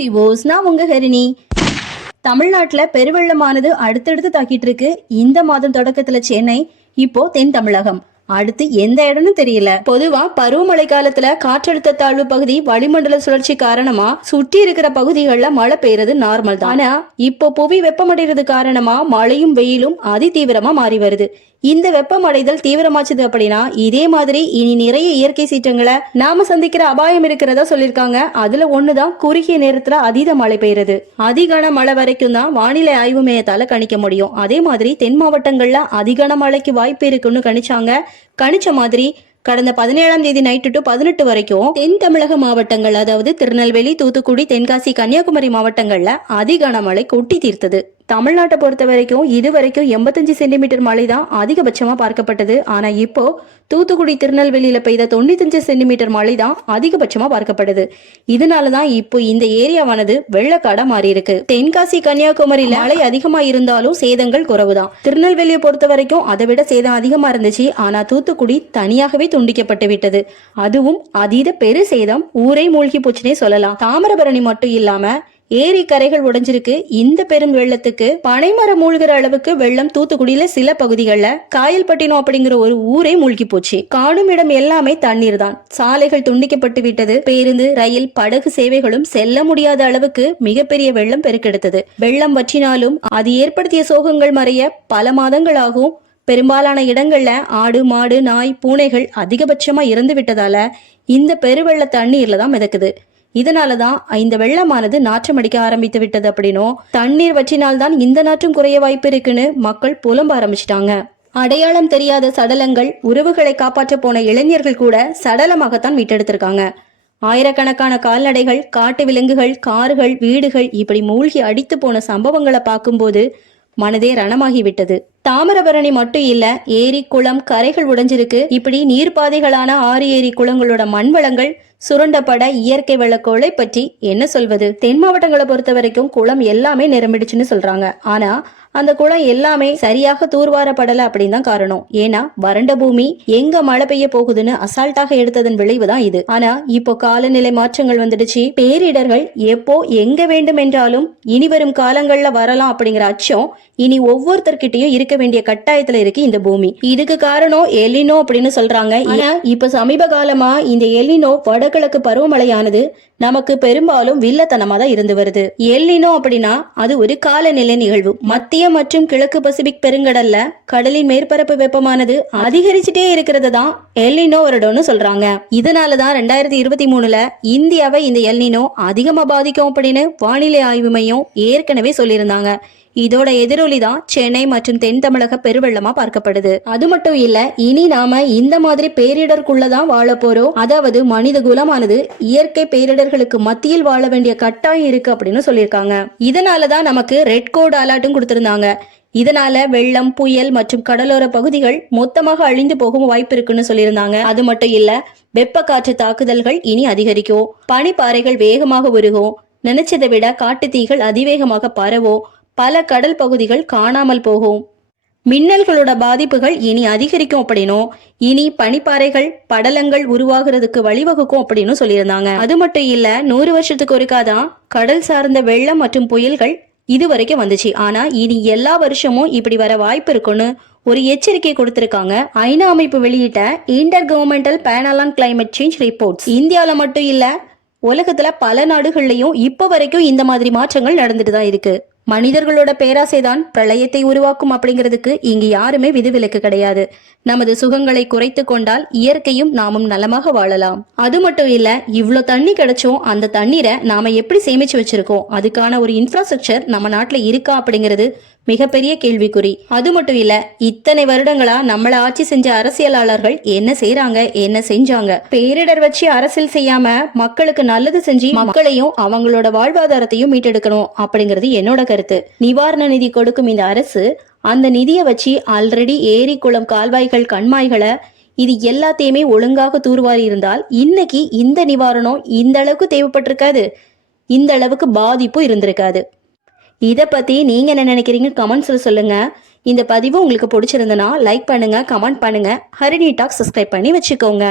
விவோஸ், நான் உங்க ஹரிணி. தமிழ்நாட்டுல பெருவெள்ளமானது அடுத்தடுத்து தாக்கிட்டு இருக்கு. இந்த மாதம் தொடக்கத்துல சென்னை, இப்போ தென் தமிழகம், அடுத்து எந்த இடம்னு தெரியல. பொதுவா பருவமழை காலத்துல காற்றழுத்த தாழ்வு பகுதி வளிமண்டல சுழற்சி காரணமா சுற்றி இருக்கிற பகுதிகளில் மழை பெய்யறது நார்மல் தான். ஆனா இப்போ புவி வெப்பமடைறது காரணமா மழையும் வெயிலும் அதி தீவிரமா மாறி வருது. இந்த வெப்பமடைதல் தீவிரமாச்சுது அப்படின்னா இதே மாதிரி இனி நிறைய இயற்கை சீற்றங்களை நாம சந்திக்கிற அபாயம் இருக்கிறதா சொல்லிருக்காங்க. அதுல ஒண்ணுதான் குறுகிய நேரத்துல அதீத மழை பெய்யுறது. அதிகன மழை வரைக்கும் தான் வானிலை ஆய்வு மையத்தால கணிக்க முடியும். அதே மாதிரி தென் மாவட்டங்கள்ல அதிகன மழைக்கு வாய்ப்பு இருக்குன்னு கணிச்சாங்க. கணிச்ச மாதிரி கடந்த 17ஆம் தேதி நைட்டு டு 18 வரைக்கும் தென் தமிழக மாவட்டங்கள், அதாவது திருநெல்வேலி, தூத்துக்குடி, தென்காசி, கன்னியாகுமரி மாவட்டங்கள்ல அதிகன மழை கொட்டி தீர்த்தது. தமிழ்நாட்டை பொறுத்த வரைக்கும் இதுவரைக்கும் 85 சென்டிமீட்டர் மழை தான் அதிகபட்சமா பார்க்கப்பட்டது. ஆனா இப்போ தூத்துக்குடி, திருநெல்வேலியில பெய்த 95 சென்டிமீட்டர் மழை தான் அதிகபட்சமா பார்க்கப்படுது. இதனாலதான் இப்போ இந்த ஏரியாவானது வெள்ளக்காடா மாறி இருக்கு. தென்காசி, கன்னியாகுமரியில மழை அதிகமா இருந்தாலும் சேதங்கள் குறைவுதான். திருநெல்வேலியை பொறுத்த வரைக்கும் அதை விட சேதம் அதிகமா இருந்துச்சு. ஆனா தூத்துக்குடி தனியாகவே துண்டிக்கப்பட்டு விட்டது. அதுவும் அதீத பெரு சேதம், ஊரே மூழ்கி போச்சுனே சொல்லலாம். தாமிரபரணி மட்டும் இல்லாம ஏரி கரைகள் உடைஞ்சிருக்கு. இந்த பெரும் வெள்ளத்துக்கு பனைமரம் மூழ்கிற அளவுக்கு வெள்ளம் தூத்துக்குடியில சில பகுதிகளில் காயல்பட்டினம் அப்படிங்கிற ஒரு ஊரே மூழ்கி போச்சு. காணும் இடம் எல்லாமே தண்ணீர் தான். சாலைகள் துண்டிக்கப்பட்டு விட்டது. பேருந்து, ரயில், படகு சேவைகளும் செல்ல முடியாத அளவுக்கு மிகப்பெரிய வெள்ளம் பெருக்கெடுத்தது. வெள்ளம் வற்றினாலும் அது ஏற்படுத்திய சோகங்கள் மறைய பல மாதங்களாகும். பெரும்பாலான இடங்கள்ல ஆடு, மாடு, நாய், பூனைகள் அதிகபட்சமா இறந்து விட்டதால இந்த பெருவெள்ள தண்ணீர்ல தான் மிதக்குது. இதனாலதான் இந்த வெள்ளமானது நாற்றம் அடிக்க ஆரம்பித்து விட்டது. அப்படின்னும் தண்ணீர் வற்றினால்தான் இந்த நாற்றம் குறைய வாய்ப்பு இருக்குன்னு மக்கள் புலம்ப ஆரம்பிச்சிட்டாங்க. அடையாளம் தெரியாத சடலங்கள், உறவுகளை காப்பாற்ற போன இளைஞர்கள் கூட சடலமாகத்தான் மீட்டெடுத்திருக்காங்க. ஆயிரக்கணக்கான கால்நடைகள், காட்டு விலங்குகள், கார்கள், வீடுகள் இப்படி மூழ்கி அடித்து போன சம்பவங்களை பார்க்கும்போது மனதே ரணமாகிவிட்டது. தாமிரபரணி மட்டும் இல்ல, ஏரி, குளம், கரைகள் உடைஞ்சிருக்கு. இப்படி நீர்ப்பாதைகளான ஆறு, ஏரி, குளங்களோட மண் வளங்கள் சுரண்டப்பட இயற்கை வெள்ளக்கோளை பற்றி என்ன சொல்வது? தென் மாவட்டங்களை பொறுத்த வரைக்கும் குளம் எல்லாமே நிரம்பிடுச்சுன்னு சொல்றாங்க. ஆனா அந்த குளம் எல்லாமே சரியாக தூர்வாரப்படல அப்படின்னு தான் காரணம். ஏன்னா வறண்ட பூமி எங்க மழை பெய்ய போகுதுன்னு அசால்ட்டாக எடுத்ததன் விளைவுதான் இது. ஆனா இப்போ காலநிலை மாற்றங்கள் வந்துடுச்சு. பேரிடர்கள் எப்போ எங்க வேண்டும் என்றாலும் இனி வரும் காலங்கள்ல வரலாம் அப்படிங்கிற அச்சம் இனி ஒவ்வொருத்தர்கிட்டையும் இருக்க வேண்டிய கட்டாயத்துல இருக்கு இந்த பூமி. இதுக்கு காரணம் எல்னினோ அப்படின்னு சொல்றாங்க. ஆனா இப்ப சமீப காலமா இந்த எல்னினோ வடகிழக்கு பருவமழையானது நமக்கு பெரும்பாலும் வில்லத்தனமா தான் இருந்து வருது. எல்னினோ அப்படின்னா அது ஒரு காலநிலை நிகழ்வு. மத்திய மற்றும் கிழக்கு பசிபிக் பெருங்கடல்ல கடலின் மேற்பரப்பு வெப்பமானது அதிகரிச்சுட்டே இருக்கிறது தான் எல்னினோ வருடம்னு சொல்றாங்க. இதனாலதான் 2023ல இந்தியாவை இந்த எல்னினோ அதிகமா பாதிக்கும் அப்படின்னு வானிலை ஆய்வு மையம் ஏற்கனவே சொல்லியிருந்தாங்க. இதோட எதிரொலி தான் சென்னை மற்றும் தென் தமிழக பெருவெள்ளமா பார்க்கப்படுது. அது மட்டும் இல்ல, இனி நாம இந்த மாதிரி பேரிடருக்குள்ளதான் வாழ போறோம். அதாவது மனித குலமானது இயற்கை பேரிடர்களுக்கு மத்தியில் வாழ வேண்டிய கட்டாயம் இருக்கு அப்படின்னு சொல்லியிருக்காங்க. இதனாலதான் நமக்கு ரெட் கோட் அலர்ட்டும் கொடுத்திருந்தாங்க. இதனால வெள்ளம், புயல் மற்றும் கடலோர பகுதிகள் மொத்தமாக அழிந்து போகும் வாய்ப்பு இருக்குன்னு சொல்லியிருந்தாங்க. அது மட்டும் இல்ல, வெப்ப காற்று தாக்குதல்கள் இனி அதிகரிக்கும். பனிப்பாறைகள் வேகமாக உருகும். நினைச்சதை விட காட்டு தீகள் அதிவேகமாக பரவும். பல கடல் பகுதிகள் காணாமல் போகும். மின்னல்களோட பாதிப்புகள் இனி அதிகரிக்கும் அப்படின்னும், இனி பனிப்பாறைகள், படலங்கள் உருவாகிறதுக்கு வழிவகுக்கும் அப்படின்னு சொல்லியிருந்தாங்க. அது மட்டும் இல்ல, 100 வருஷத்துக்கு ஒருக்காதான் கடல் சார்ந்த வெள்ளம் மற்றும் புயல்கள் இதுவரைக்கும் வந்துச்சு. ஆனா இனி எல்லா வருஷமும் இப்படி வர வாய்ப்பு இருக்குன்னு ஒரு எச்சரிக்கை கொடுத்திருக்காங்க. ஐநா அமைப்பு வெளியிட்ட inter governmental panel on climate change reports. இந்தியால மட்டும் இல்ல, உலகத்துல பல நாடுகள்லயும் இப்ப வரைக்கும் இந்த மாதிரி மாற்றங்கள் நடந்துட்டு தான் இருக்கு. மனிதர்களோட பேராசைதான் பிரளயத்தை உருவாக்கும் அப்படிங்கிறதுக்கு இங்கு யாருமே விதிவிலக்கு கிடையாது. நமது சுகங்களை குறைத்து கொண்டால் இயற்கையும் நாமும் நலமாக வாழலாம். அது மட்டும் இல்ல, இவ்வளோ தண்ணி கிடைச்சோம், அந்த தண்ணீரை நாம எப்படி சேமிச்சு வச்சிருக்கோம்? அதுக்கான ஒரு இன்ஃப்ராஸ்ட்ரக்சர் நம்ம நாட்டுல இருக்கா அப்படிங்கிறது மிகப்பெரிய கேள்விக்குறி. அது மட்டும் இல்ல, இத்தனை வருடங்களா நம்மள ஆட்சி செஞ்ச அரசியலாளர்கள் என்ன செய்யறாங்க, என்ன செஞ்சாங்க? பேரிடர் வச்சு அரசியல் செய்யாம மக்களுக்கு நல்லது செஞ்சு மக்களையும் அவங்களோட வாழ்வாதாரத்தையும் மீட்டெடுக்கணும் அப்படிங்கிறது என்னோட கருத்து. நிவாரண நிதி கொடுக்கும் இந்த அரசு அந்த நிதியை வச்சு ஆல்ரெடி ஏரி, குளம், கால்வாய்கள், கண்மாய்களை இது எல்லாத்தையுமே ஒழுங்காக தூர்வாரி இருந்தால் இன்னைக்கு இந்த நிவாரணம் இந்த அளவுக்கு தேவைப்பட்டிருக்காது, இந்த அளவுக்கு பாதிப்பு இருந்திருக்காது. இதை பத்தி நீங்க என்ன நினைக்கிறீங்க? கமெண்ட்ஸ்ல சொல்லுங்க. இந்த பதிவு உங்களுக்கு பிடிச்சிருந்தனா லைக் பண்ணுங்க, கமெண்ட் பண்ணுங்க. ஹரிணி டாக் சப்ஸ்கிரைப் பண்ணி வச்சுக்கோங்க.